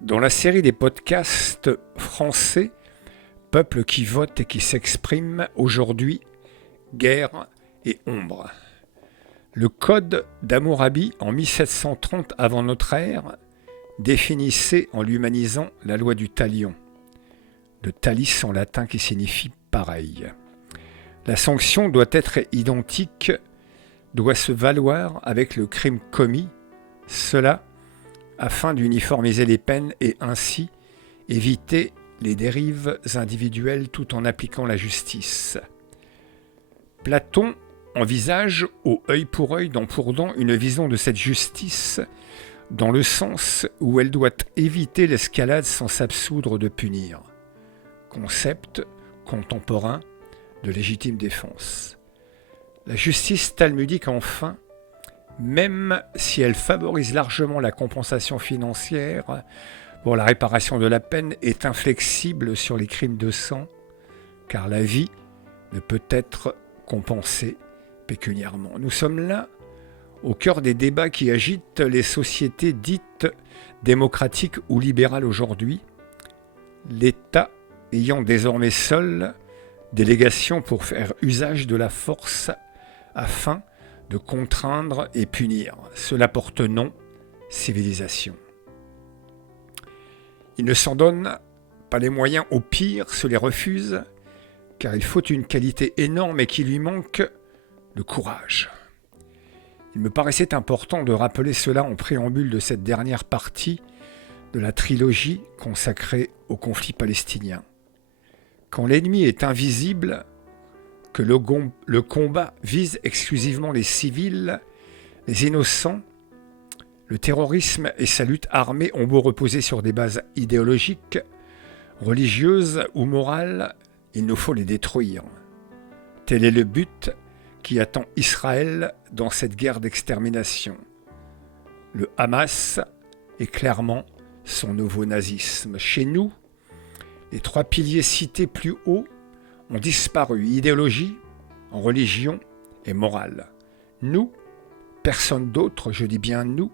Dans la série des podcasts français, Peuple qui vote et qui s'exprime, aujourd'hui, guerre et ombre. Le code d'Hammurabi en 1730 avant notre ère définissait en l'humanisant la loi du talion. Le talis en latin qui signifie pareil. La sanction doit être identique, doit se valoir avec le crime commis, cela afin d'uniformiser les peines et ainsi éviter les dérives individuelles tout en appliquant la justice. Platon envisage au œil pour œil, dent pour dent, une vision de cette justice dans le sens où elle doit éviter l'escalade sans s'absoudre de punir. Concept contemporain de légitime défense. La justice talmudique, enfin, même si elle favorise largement la compensation financière pour la réparation de la peine, est inflexible sur les crimes de sang, car la vie ne peut être compensée pécuniairement. Nous sommes là au cœur des débats qui agitent les sociétés dites démocratiques ou libérales aujourd'hui, l'État ayant désormais seul délégation pour faire usage de la force afin de contraindre et punir. Cela porte nom civilisation. Il ne s'en donne pas les moyens, au pire se les refuse, car il faut une qualité énorme et qu'il lui manque le courage. Il me paraissait important de rappeler cela en préambule de cette dernière partie de la trilogie consacrée au conflit palestinien. Quand l'ennemi est invisible, que le combat vise exclusivement les civils, les innocents, le terrorisme et sa lutte armée ont beau reposer sur des bases idéologiques, religieuses ou morales, il nous faut les détruire. Tel est le but qui attend Israël dans cette guerre d'extermination. Le Hamas est clairement son nouveau nazisme. Chez nous, les trois piliers cités plus haut ont disparu, idéologie, religion et morale. Nous, personne d'autre, je dis bien nous,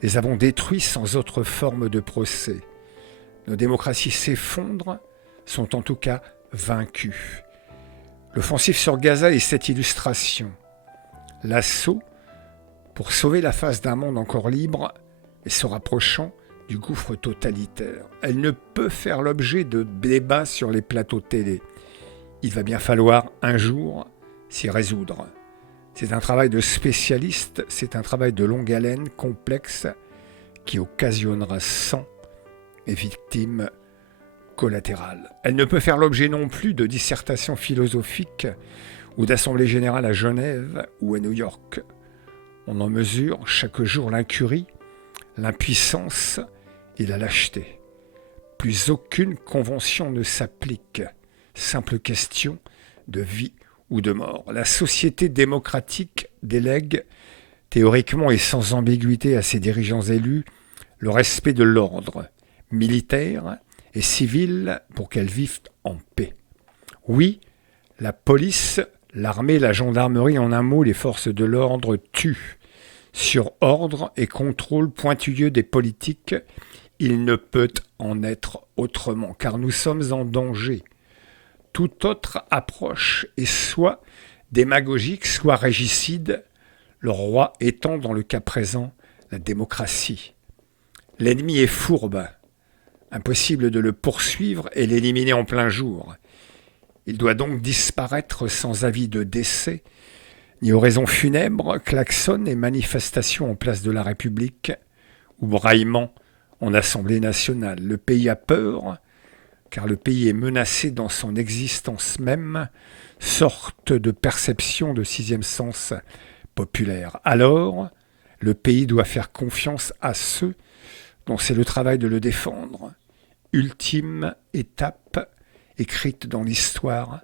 les avons détruits sans autre forme de procès. Nos démocraties s'effondrent, sont en tout cas vaincues. L'offensive sur Gaza est cette illustration. L'assaut pour sauver la face d'un monde encore libre et se rapprochant du gouffre totalitaire. Elle ne peut faire l'objet de débats sur les plateaux télé. Il va bien falloir un jour s'y résoudre. C'est un travail de spécialiste, c'est un travail de longue haleine, complexe, qui occasionnera sang et victimes collatérales. Elle ne peut faire l'objet non plus de dissertations philosophiques ou d'assemblées générales à Genève ou à New York. On en mesure chaque jour l'incurie, l'impuissance et la lâcheté. Plus aucune convention ne s'applique. Simple question de vie ou de mort. La société démocratique délègue, théoriquement et sans ambiguïté à ses dirigeants élus, le respect de l'ordre militaire et civil pour qu'elles vivent en paix. Oui, la police, l'armée, la gendarmerie, en un mot, les forces de l'ordre tuent. Sur ordre et contrôle pointilleux des politiques, il ne peut en être autrement, car nous sommes en danger. Toute autre approche est soit démagogique, soit régicide, le roi étant dans le cas présent la démocratie. L'ennemi est fourbe, impossible de le poursuivre et l'éliminer en plein jour. Il doit donc disparaître sans avis de décès, ni oraison funèbre, klaxon et manifestation en place de la République, ou braillement en Assemblée nationale. Le pays a peur, car le pays est menacé dans son existence même, sorte de perception de sixième sens populaire. Alors, le pays doit faire confiance à ceux dont c'est le travail de le défendre. Ultime étape écrite dans l'histoire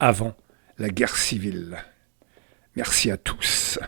avant la guerre civile. Merci à tous.